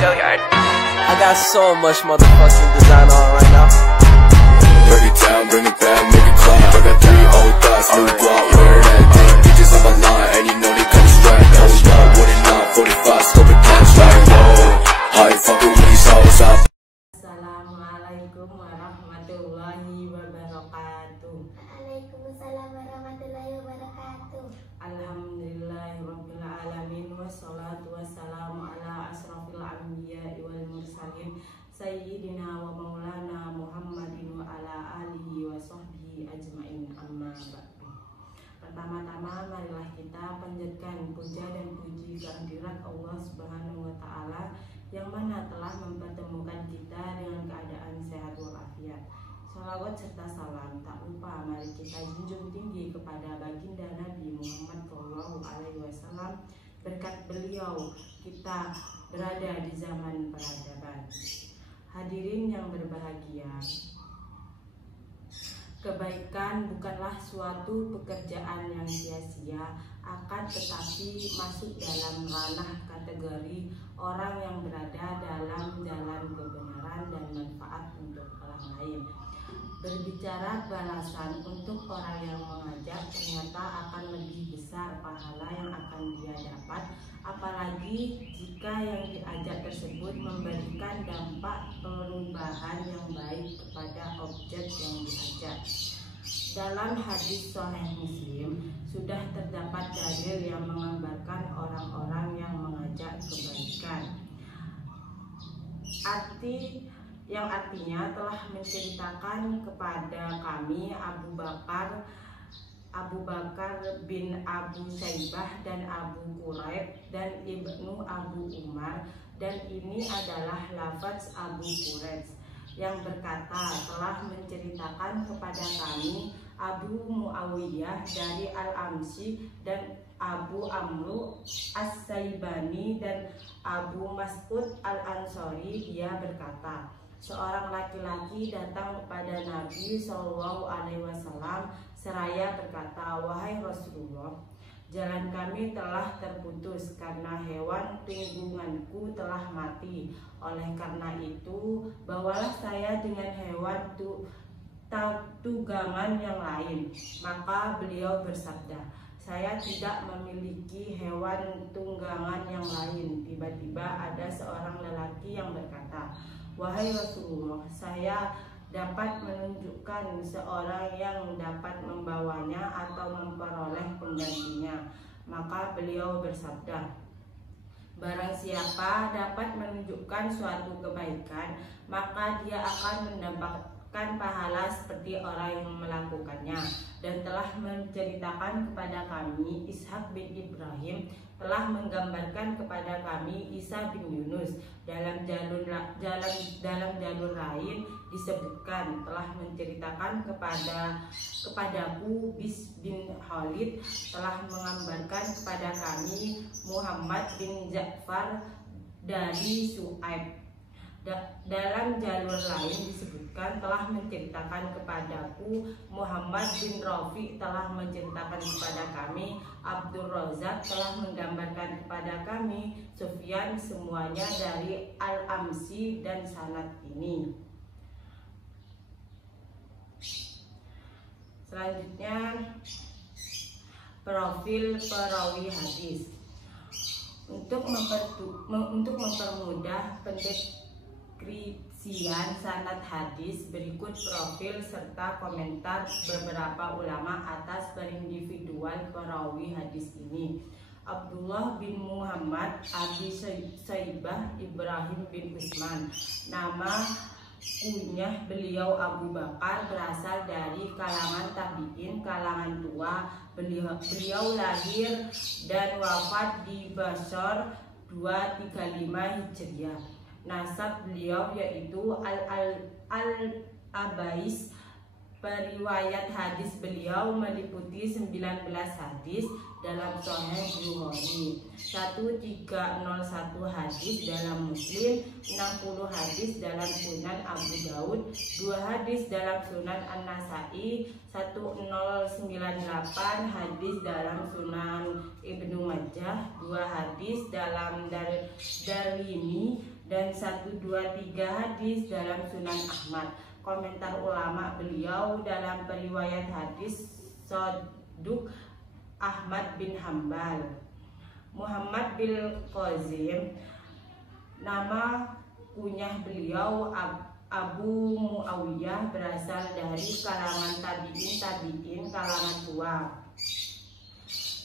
Go Yard. I got so much motherfucking design on right now. Break it down, bring it back, make it clap. I got 3 old thoughts, new block, where that thing. Bitches on my line, and you know they come straight. Hold up, what it not, 45, scope it cash like, whoa. How you fucking with these hoes out? Assalamualaikum warahmatullahi wabarakatuh. Waalaikumsalam warahmatullahi wabarakatuh. Alhamdulillahirabbil alamin wassalatu wassalamu ala asrofil anbiya'i wal mursalin sayyidina wa maulana Muhammadin wa ala alihi wa sahbihi ajmain, amma ba'du. Pertama-tama marilah kita panjatkan puja dan puji kehadirat Allah Subhanahu wa taala yang mana telah mempertemukan kita dengan keadaan sehat walafiat. Salawat serta salam tak lupa mari kita junjung tinggi kepada baginda Nabi Muhammad SAW. Berkat beliau kita berada di zaman peradaban. Hadirin yang berbahagia, kebaikan bukanlah suatu pekerjaan yang sia-sia, akan tetapi masuk dalam ranah kategori orang yang berada dalam jalan kebenaran dan manfaat untuk orang lain. Berbicara balasan untuk orang yang mengajak, ternyata akan lebih besar pahala yang akan dia dapat, apalagi jika yang diajak tersebut memberikan dampak perubahan yang baik kepada objek yang diajak. Dalam hadis Sahih Muslim sudah terdapat dalil yang menggambarkan orang-orang yang mengajak kebaikan. Artinya telah menceritakan kepada kami Abu Bakar bin Abu Saibah dan Abu Quraib dan Ibnu Abu Umar, dan ini adalah lafaz Abu Quraib yang berkata telah menceritakan kepada kami Abu Muawiyah dari Al-Amsi dan Abu Amru As-Saibani dan Abu Mas'ud Al-Ansori. Dia berkata, seorang laki-laki datang kepada Nabi SAW seraya berkata, wahai Rasulullah, jalan kami telah terputus karena hewan tungganganku telah mati. Oleh karena itu, bawalah saya dengan hewan tunggangan yang lain. Maka beliau bersabda, saya tidak memiliki hewan tunggangan yang lain. Tiba-tiba ada seorang lelaki yang berkata, wahai Rasulullah, saya dapat menunjukkan seorang yang dapat membawanya atau memperoleh penggantinya. Maka beliau bersabda, barang siapa dapat menunjukkan suatu kebaikan, maka dia akan mendapatkan pahala seperti orang yang melakukannya. Dan telah menceritakan kepada kami Ishaq bin Ibrahim telah menggambarkan kepada kami Isa bin Yunus. Dalam jalur lain disebutkan telah menceritakan kepadaku Bis bin Khalid telah menggambarkan kepada kami Muhammad bin Ja'far dari Su'aib. Dalam jalur lain disebutkan telah menceritakan kepadaku Muhammad bin Rafi telah menceritakan kepada kami Abdul Razak telah menggambarkan kepada kami Sufyan, semuanya dari Al-Amsi dan sanad ini. Selanjutnya profil perawi hadis. Untuk mempermudah pendekripsian sanad hadis, berikut profil serta komentar beberapa ulama atas perindividual perawi hadis ini. Abdullah bin Muhammad Abi Saibah Ibrahim bin Usman. Nama kunyah beliau Abu Bakar, berasal dari kalangan tabi'in, kalangan tua. Beliau lahir dan wafat di Basor 235 Hijriah. Nasab beliau yaitu Al-Abais. Periwayat hadis beliau meliputi 19 hadis dalam Sahih Bukhari, 1301 hadis dalam Muslim, 60 hadis dalam Sunan Abu Daud, 2 hadis dalam Sunan An-Nasai, 1098 hadis dalam Sunan Ibnu Majah, 2 hadis dalam Darimi, dan 1, 2, 3 hadis dalam Sunan Ahmad. Komentar ulama beliau dalam periwayat hadis Soduk Ahmad bin Hambal. Muhammad bin Qasim, nama kunyah beliau Abu Muawiyah, berasal dari kalangan tabi'in kalangan tua.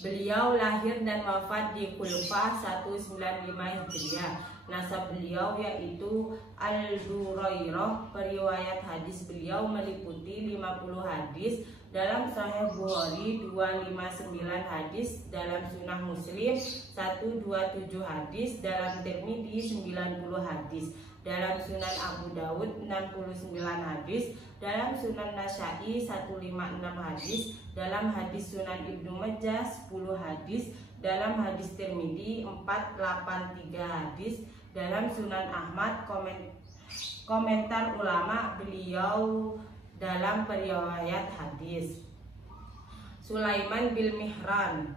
Beliau lahir dan wafat di Kulfah 195 Hijriah. Nasab beliau yaitu Al-Durairah. Periwayat hadis beliau meliputi 50 hadis dalam Sahih Bukhari, 259 hadis dalam Sunan Muslim, 127 hadis dalam Tirmidzi, 90 hadis dalam Sunan Abu Daud, 69 hadis dalam Sunan Nasa'i, 156 hadis dalam hadis Sunan Ibnu Majah, 10 hadis dalam hadis Tirmidzi, 483 hadis dalam Sunan Ahmad. Komentar ulama beliau dalam periwayat hadis. Sulaiman bin Mihran,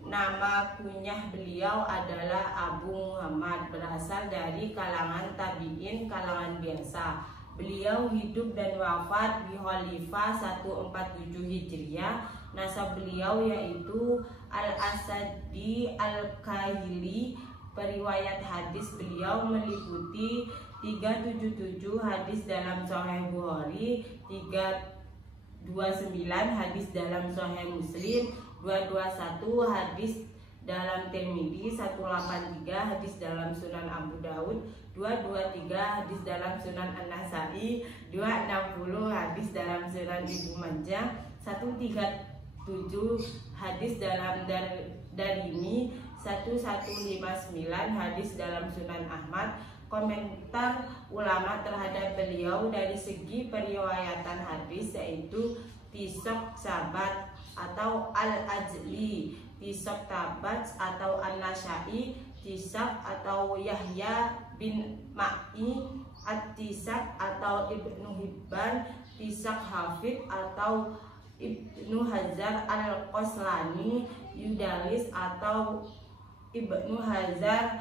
nama kunyah beliau adalah Abu Muhammad, berasal dari kalangan tabi'in kalangan biasa. Beliau hidup dan wafat di Khalifah 147 Hijriah. Nasab beliau yaitu Al-Asadi Al-Kahili. Periwayat hadis beliau meliputi 377 hadis dalam Sahih Bukhari, 329 hadis dalam Sahih Muslim, 221 hadis dalam Tirmidzi, 183 hadis dalam Sunan Abu Daud, 223 hadis dalam Sunan An-Nasa'i, 260 hadis dalam Sunan Ibnu Majah, 137 hadis dalam Darimi, 1159 hadis dalam Sunan Ahmad. Komentar ulama terhadap beliau dari segi periwayatan hadis yaitu Tisok Sabat atau Al-Ajli, Tisok Tabat atau An-Nasa'i, Tisak atau Yahya bin Ma'i, At-Tisak atau Ibnu Hibban, Tisak Hafid atau Ibnu Hajar Al-Qaslani, Yudalis atau Ibnu Hajar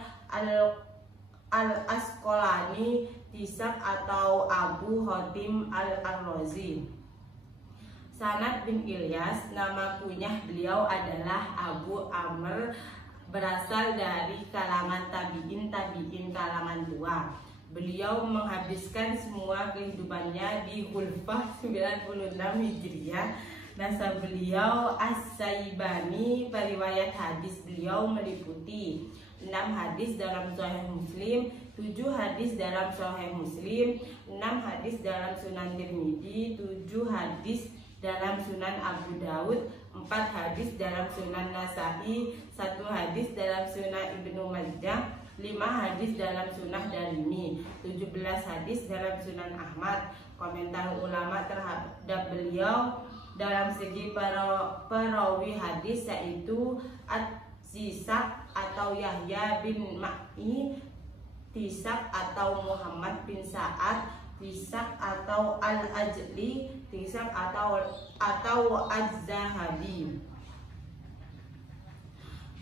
Al-Asqalani, Tisak atau Abu Hatim Al-Razi. Sanad bin Ilyas, nama kunyah beliau adalah Abu Amr, berasal dari kalangan tabi'in kalangan tua. Beliau menghabiskan semua kehidupannya di Khulfah 96 Hijriah. Nasab beliau As-Saibani. Periwayat hadis beliau meliputi 6 hadis dalam Sahih Muslim, 7 hadis dalam Sahih Muslim, 6 hadis dalam Sunan Tirmidzi, 7 hadis dalam Sunan Abu Daud, 4 hadis dalam Sunan Nasa'i, 1 hadis dalam Sunan Ibnu Majah, 5 hadis dalam Sunan Darimi, 17 hadis dalam Sunan Ahmad. Komentar ulama terhadap beliau dalam segi perawi hadis yaitu At-Tisak atau Yahya bin Ma'i, Tisak atau Muhammad bin Sa'ad, Tisak atau Al-Ajli, Tisak atau Az-Zahabi.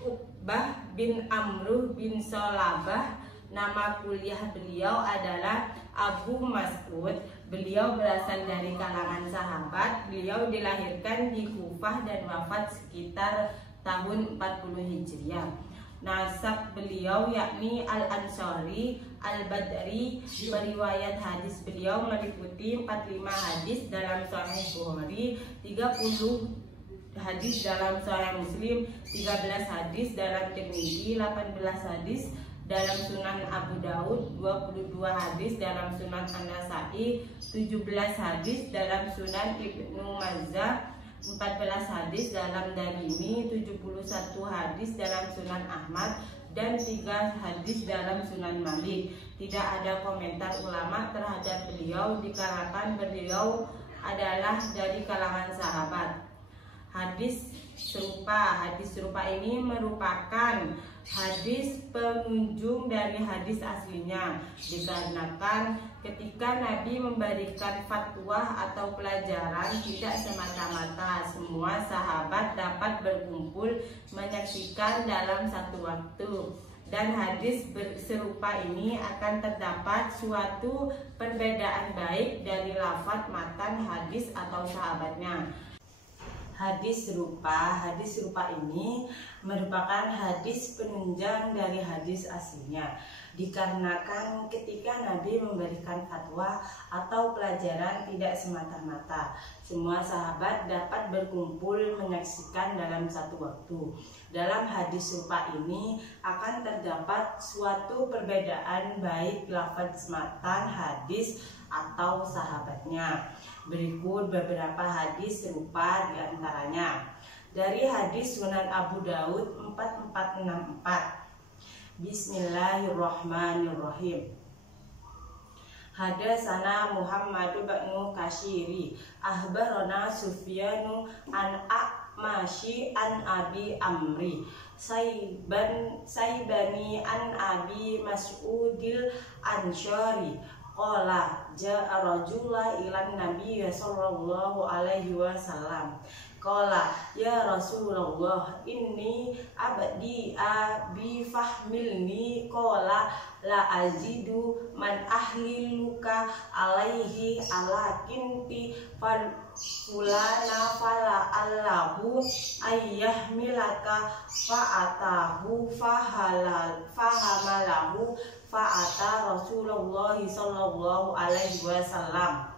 Uqbah bin Amruh bin Solabah, nama kuliah beliau adalah Abu Mas'ud. Beliau berasal dari kalangan sahabat. Beliau dilahirkan di Kufah dan wafat sekitar tahun 40 Hijriah. Nasab beliau yakni Al-Ansari Al-Badri. Periwayat hadis beliau meliputi 45 hadis dalam Sahih Bukhari, 30 hadis dalam Sahih Muslim, 13 hadis dalam Tirmidzi, 18 hadis dalam Sunan Abu Daud, 22 hadis dalam Sunan An-Nasa'i, 17 hadis dalam Sunan Ibnu Majah, 14 hadis dalam Darimi, 71 hadis dalam Sunan Ahmad, dan 3 hadis dalam Sunan Malik. Tidak ada komentar ulama terhadap beliau dikarenakan beliau adalah dari kalangan sahabat. Hadis serupa ini merupakan hadis pengunjung dari hadis aslinya, dikarenakan ketika Nabi memberikan fatwa atau pelajaran tidak semata-mata semua sahabat dapat berkumpul menyaksikan dalam satu waktu. Dan hadis serupa ini akan terdapat suatu perbedaan baik dari lafaz matan hadis atau sahabatnya. Hadis serupa ini merupakan hadis penunjang dari hadis aslinya, dikarenakan ketika Nabi memberikan fatwa atau pelajaran tidak semata-mata semua sahabat dapat berkumpul menyaksikan dalam satu waktu. Dalam hadis serupa ini akan terdapat suatu perbedaan baik lafaz matan hadis atau sahabatnya. Berikut beberapa hadis serupa diantaranya. Dari hadis Sunan Abu Daud 4464. Bismillahirrahmanirrahim. Hadasana Muhammad bin Kashiri ahbarana Sufyanu an A'mashi an Abi Amri Saibani an Abi Mas'udil Ansyari qala ja'a rajula ilan Nabi sallallahu alaihi wasallam qala ya Rasulullah inni abdi abi fahmilni qala la azidu man ahliluka alaihi alakinti fulana fala allahu ayyahmilaka fa'atahu fahamalahu fa'ata Rasulullah sallallahu alaihi wasallam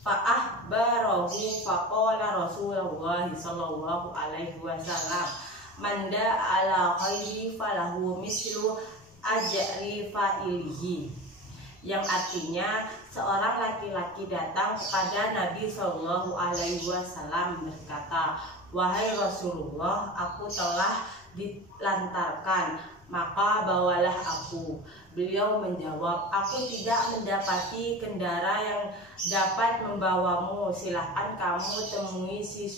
fa'ahbarahu faqala Rasulullah sallallahu alaihi wasallam manda ala khairi falahu mislu ajri fa'ilihi, yang artinya seorang laki-laki datang kepada Nabi sallallahu alaihi wasallam berkata, wahai Rasulullah, aku telah dilantarkan, maka bawalah aku. Beliau menjawab, aku tidak mendapati kendara yang dapat membawamu. Silahkan kamu temui si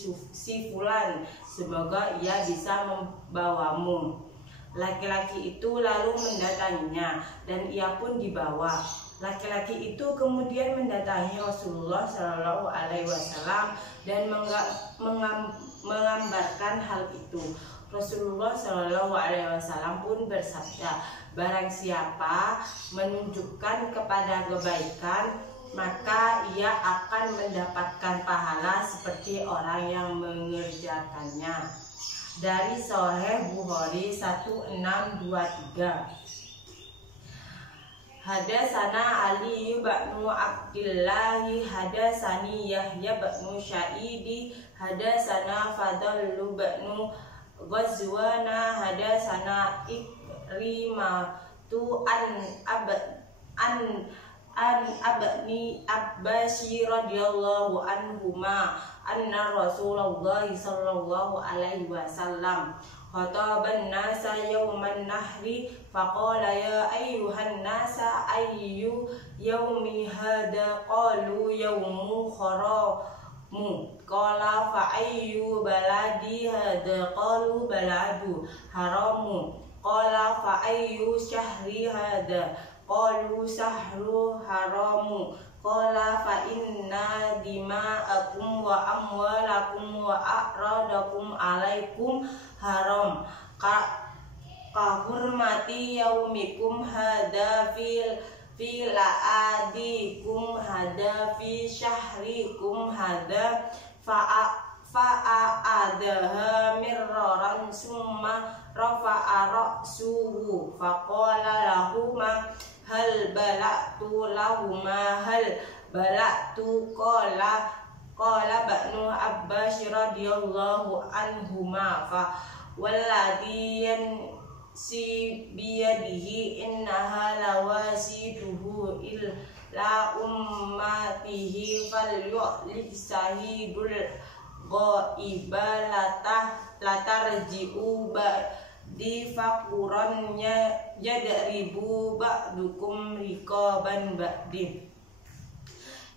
fulan, semoga ia bisa membawamu. Laki-laki itu lalu mendatanginya dan ia pun dibawa. Laki-laki itu kemudian mendatangi Rasulullah Shallallahu Alaihi Wasallam dan menggambarkan hal itu. Rasulullah Shallallahu Alaihi Wasallam pun bersabda, barang siapa menunjukkan kepada kebaikan, maka ia akan mendapatkan pahala seperti orang yang mengerjakannya. Dari Sahih Bukhari 1623. Hadasana Ali bin Abdullah hadasani Yahya bin Sa'idi hadasana Fadl bin Ghazwana hadasana Ikrimatu an abni Abbasi radhiyallahu anhuma anna Rasulullah sallallahu alaihi wasallam khataban nasa yawman nahri faqala ya ayyuhan nasa ayyu yawmi hada qalu yawmu kharamu qala fa ayyu baladi hada qalu baladu haramu qala fa ayyu syahri hada qalu sahru haramu qala fa inna dima'akum wa amwalakum wa a'radakum alaikum haram ka hurmati yaumikum hada fil adikum hada fi syahrikum hada fa'adaha mirraran summa rafa'a ra'suhu faqala lahuma hal bala'tu lahuma hal bala'tu qala ba'nu Abbas radhiyallahu anhuma fa walladhi yansi biyadihi innaha lawasiduhu illa ummatihi falyu'lik sahibul ghaiba latarji'u di fakurannya jadribu ba'dukum riqaban ba'di,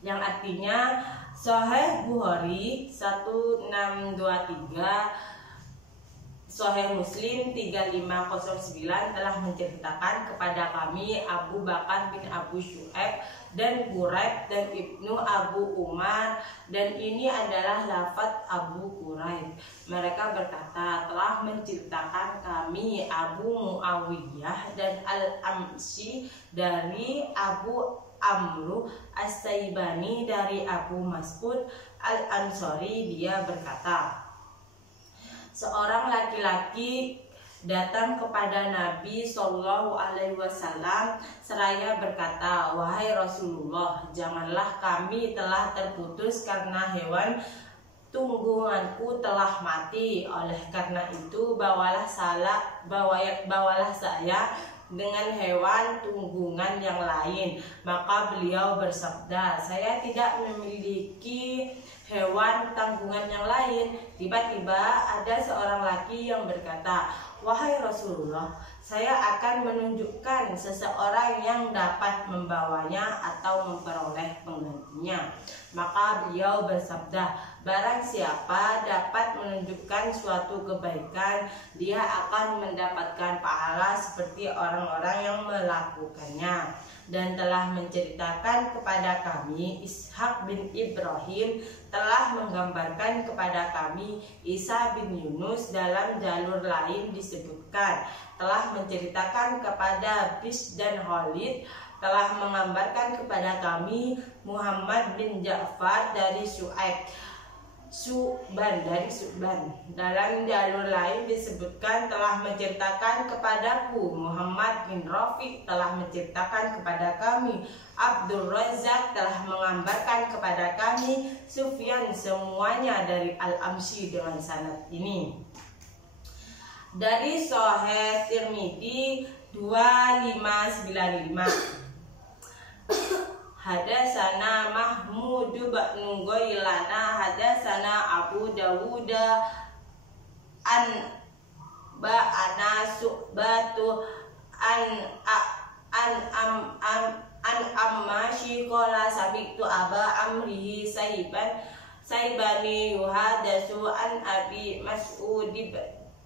yang artinya Sahih Bukhari 1623. Sahih Muslim 3509 telah menceritakan kepada kami Abu Bakar bin Abu Syu'aib dan Quraib dan Ibnu Abu Umar, dan ini adalah lafaz Abu Quraib. Mereka berkata, telah menceritakan kami Abu Muawiyah dan Al-Amsi dari Abu Amru As-Saibani dari Abu Mas'ud Al-Ansari. Dia berkata, seorang laki-laki datang kepada Nabi Shallallahu Alaihi Wasallam seraya berkata, wahai Rasulullah, janganlah kami telah terputus karena hewan tunggunganku telah mati. Oleh karena itu bawalah saya dengan hewan tunggungan yang lain. Maka beliau bersabda, saya tidak memiliki hewan tanggungan yang lain. Tiba-tiba ada seorang laki yang berkata, wahai Rasulullah, saya akan menunjukkan seseorang yang dapat membawanya atau memperoleh penggantinya. Maka beliau bersabda, barang siapa dapat menunjukkan suatu kebaikan, dia akan mendapatkan pahala seperti orang-orang yang melakukannya. Dan telah menceritakan kepada kami Ishaq bin Ibrahim telah menggambarkan kepada kami Isa bin Yunus. Dalam jalur lain disebutkan telah menceritakan kepada Bis dan Khalid telah menggambarkan kepada kami Muhammad bin Ja'far dari Su'ban. Dalam jalur lain disebutkan telah menceritakan kepadaku Muhammad bin Rafiq telah menceritakan kepada kami Abdul Razak telah menggambarkan kepada kami Sufyan, semuanya dari Al-Amsi dengan sanad ini. Dari Sahih Tirmidzi 2595, Hadasana Mahmud bin Ghailana hadasana Abu Dawud an ba'ana Su'batu an Ammashi qala sabiqtu Aba Amrihi Saibani yuhadasu an Abi Mas'ud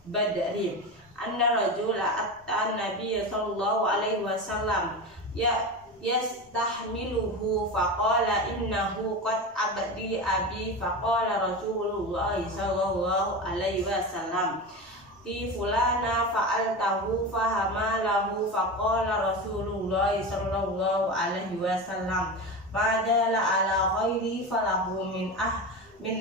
Badri anna rajula atta Nabiy sallallahu alaihi wasallam yastahmiluhu faqala innahu qad abdi abi faqala Rasulullah sallallahu alaihi wasallam ti fulana fa'altahu fahamalahu faqala Rasulullah sallallahu alaihi wasallam fadala ala ghairi falahu min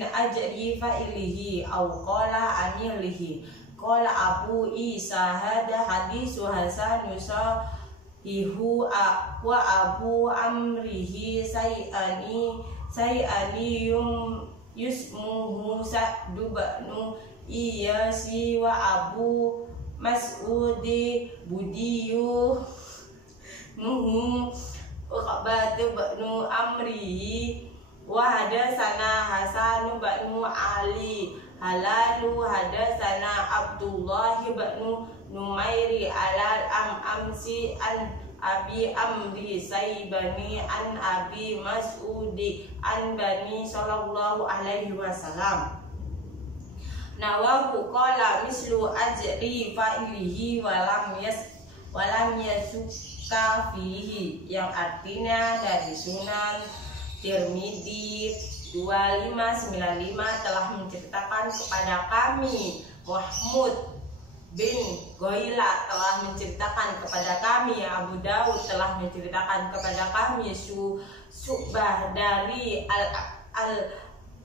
ajri fa'ilihi aw qala amilihi. Qala Abu Isa hada hadisu hasan ihu wa Abu Amrihi sayani yusmuhu Sa'du ba'nu Iyasi wa Abu Mas'udi Budiyu muhu Uqbatu ba'nu Amrihi wa hadasana Hasan ba'nu Ali Halalu hadasana Abdullah ba'nu Numairi alal amsi an Abi Amri Saibani an Abi Mas'udi an Bani sallallahu alaihi wasallam nawahu qala mislu ajri fa'ilihi walam yasukka fihi, yang artinya dari Sunan Tirmidzi 2595 telah menceritakan kepada kami Mahmud bin Ghaila telah menceritakan kepada kami Abu Dawud telah menceritakan kepada kami Su'bah dari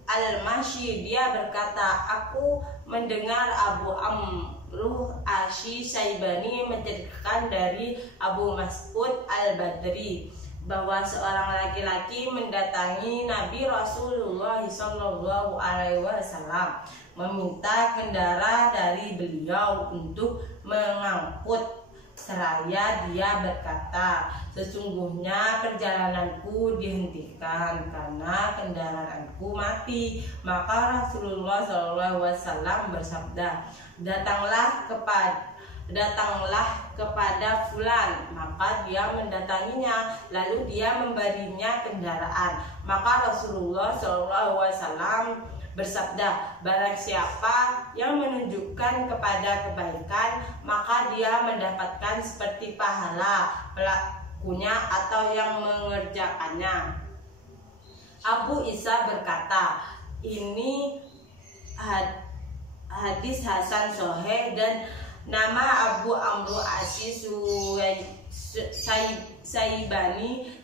Al-Mashi. Dia berkata, aku mendengar Abu Amruh Asy Saibani menceritakan dari Abu Mas'ud Al-Badri bahwa seorang laki-laki mendatangi Nabi Rasulullah sallallahu alaihi wasallam meminta kendara dari beliau untuk mengangkut, seraya dia berkata, sesungguhnya perjalananku dihentikan karena kendaraanku mati. Maka Rasulullah SAW bersabda, datanglah kepada fulan. Maka dia mendatanginya, lalu dia memberinya kendaraan. Maka Rasulullah SAW bersabda, barang siapa yang menunjukkan kepada kebaikan, maka dia mendapatkan seperti pahala pelakunya atau yang mengerjakannya. Abu Isa berkata, ini hadis hasan sahih dan nama Abu Amru As-Saibani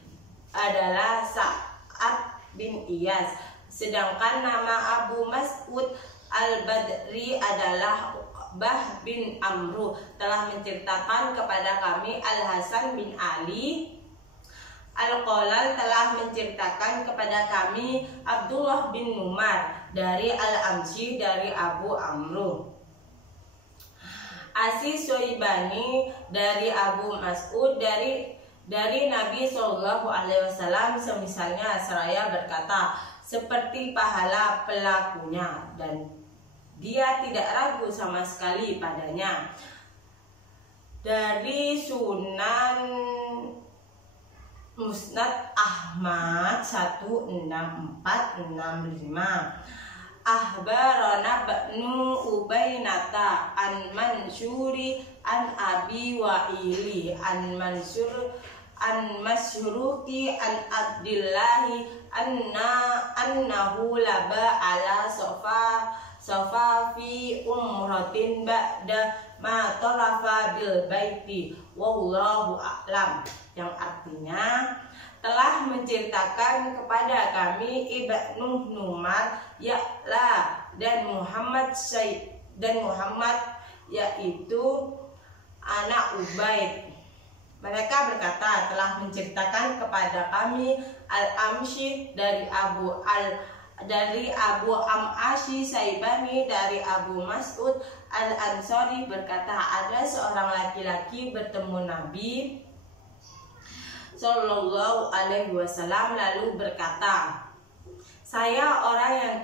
adalah Sa'ad bin Iyas, sedangkan nama Abu Mas'ud Al-Badri adalah Uqbah bin Amru. Telah menceritakan kepada kami Al-Hasan bin Ali Al-Qalal telah menceritakan kepada kami Abdullah bin Umar dari Al-Amsi dari Abu Amru As-Saibani dari Abu Mas'ud dari Nabi SAW semisalnya seraya berkata seperti pahala pelakunya dan dia tidak ragu sama sekali padanya. Dari Sunan Musnad Ahmad 16465 Ahbarana Ba'nu Ubainata an Mansuri an Abi Wa'ili an Masruki an Abdillahi annahu laba ala sofa fi umratin ba'da ma tarafa bil baiti wallahu a'lam, yang artinya telah menceritakan kepada kami Ibnu Numar Ya'la dan Muhammad yaitu anak Ubaid. Mereka berkata telah menceritakan kepada kami Al-Amshi dari Abu Am'ashi Saibani dari Abu Mas'ud Al-Ansari berkata, ada seorang laki-laki bertemu Nabi Sallallahu Alaihi Wasallam lalu berkata, saya orang yang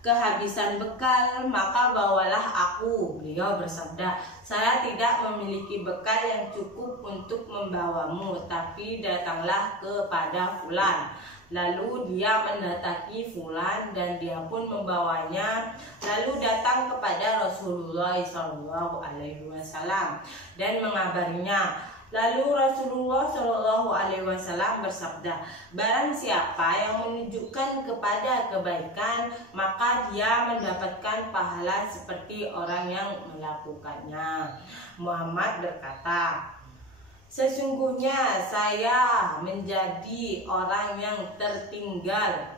kehabisan bekal, maka bawalah aku. Beliau bersabda, saya tidak memiliki bekal yang cukup untuk membawamu, tapi datanglah kepada fulan. Lalu dia mendatangi fulan dan dia pun membawanya. Lalu datang kepada Rasulullah Sallallahu Alaihi Wasallam dan mengabarinya. Lalu Rasulullah Shallallahu Alaihi Wasallam bersabda, barang siapa yang menunjukkan kepada kebaikan, maka dia mendapatkan pahala seperti orang yang melakukannya. Muhammad berkata, sesungguhnya saya menjadi orang yang tertinggal.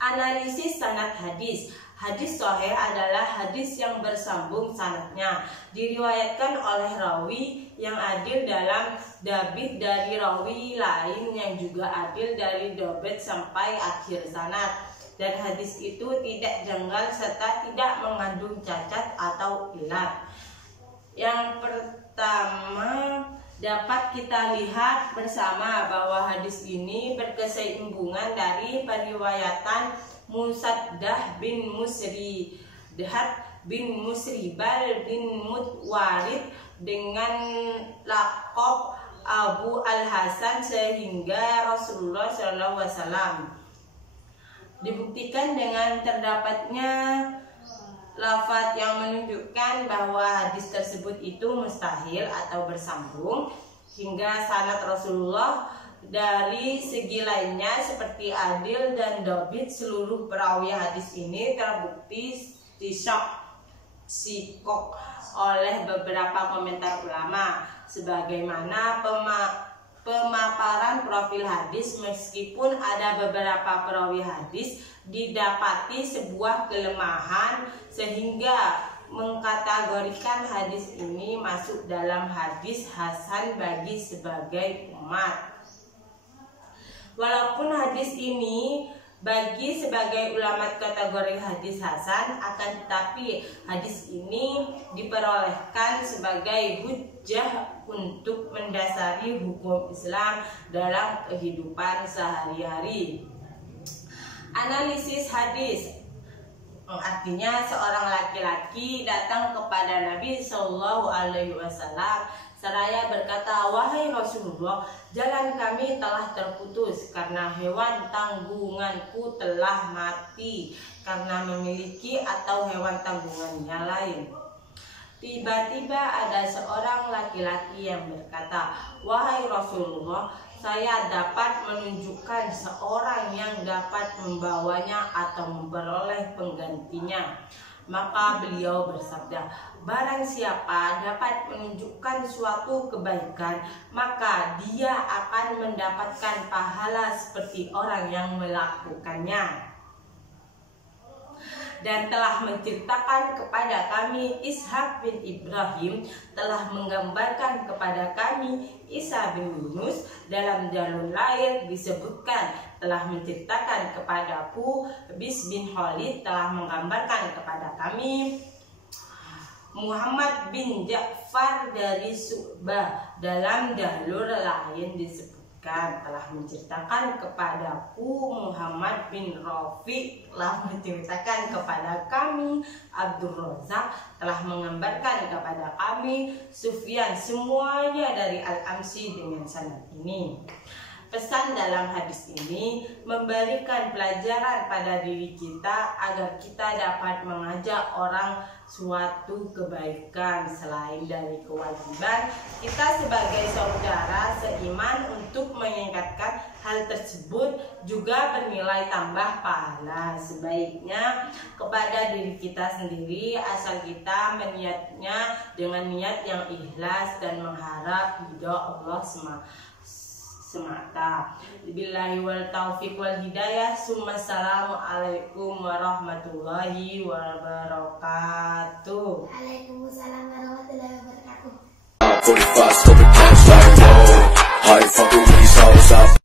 Analisis sanad hadis. Hadis sahih adalah hadis yang bersambung sanadnya, diriwayatkan oleh rawi yang adil dalam dabit dari rawi lain yang juga adil dari dabit sampai akhir sanad, dan hadis itu tidak janggal serta tidak mengandung cacat atau ilat. Yang pertama dapat kita lihat bersama bahwa hadis ini berkesinambungan dari periwayatan Musaddah bin Musridat bin Musribal bin Mutwarid dengan laqab Abu Al-Hasan sehingga Rasulullah SAW. Dibuktikan dengan terdapatnya lafaz yang menunjukkan bahwa hadis tersebut itu mustahil atau bersambung hingga sanad Rasulullah. Dari segi lainnya seperti adil dan dobit, seluruh perawi hadis ini terbukti sikok oleh beberapa komentar ulama sebagaimana pemaparan profil hadis. Meskipun ada beberapa perawi hadis didapati sebuah kelemahan sehingga mengkategorikan hadis ini masuk dalam hadis hasan bagi sebagai umat. Walaupun hadis ini bagi sebagai ulama kategori hadis hasan, akan tetapi hadis ini diperolehkan sebagai hujjah untuk mendasari hukum Islam dalam kehidupan sehari-hari. Analisis hadis. Artinya seorang laki-laki datang kepada Nabi Shallallahu Alaihi Wasallam seraya berkata, "Wahai Rasulullah, jalan kami telah terputus karena hewan tanggunganku telah mati karena memiliki atau hewan tanggungannya lain." Tiba-tiba ada seorang laki-laki yang berkata, "Wahai Rasulullah, saya dapat menunjukkan seorang yang dapat membawanya atau memperoleh penggantinya." Maka beliau bersabda, "Barang siapa dapat menunjukkan suatu kebaikan, maka dia akan mendapatkan pahala seperti orang yang melakukannya." Dan telah menceritakan kepada kami Ishak bin Ibrahim telah menggambarkan kepada kami Isa bin Yunus. Dalam jalur lain disebutkan telah menceritakan kepadaku Bis bin Khalid telah menggambarkan kepada kami Muhammad bin Ja'far dari Syu'bah. Dalam jalur lain disebutkan telah menceritakan kepadaku Muhammad bin Rafi telah menceritakan kepada kami Abdul Razak telah menggambarkan kepada kami Sufyan, semuanya dari Al-Amsi dengan sanad ini. Pesan dalam hadis ini memberikan pelajaran pada diri kita agar kita dapat mengajak orang suatu kebaikan. Selain dari kewajiban kita sebagai saudara seiman untuk mengingatkan hal tersebut juga bernilai tambah pahala. Sebaiknya kepada diri kita sendiri, asal kita meniatnya dengan niat yang ikhlas dan mengharap ridha Allah semata. Billahi wal taufiq wal hidayah. Assalamualaikum warahmatullahi wabarakatuh. Waalaikumsalam warahmatullahi wabarakatuh. 45 scoping cash like whoa. How you fucking with these hoes up?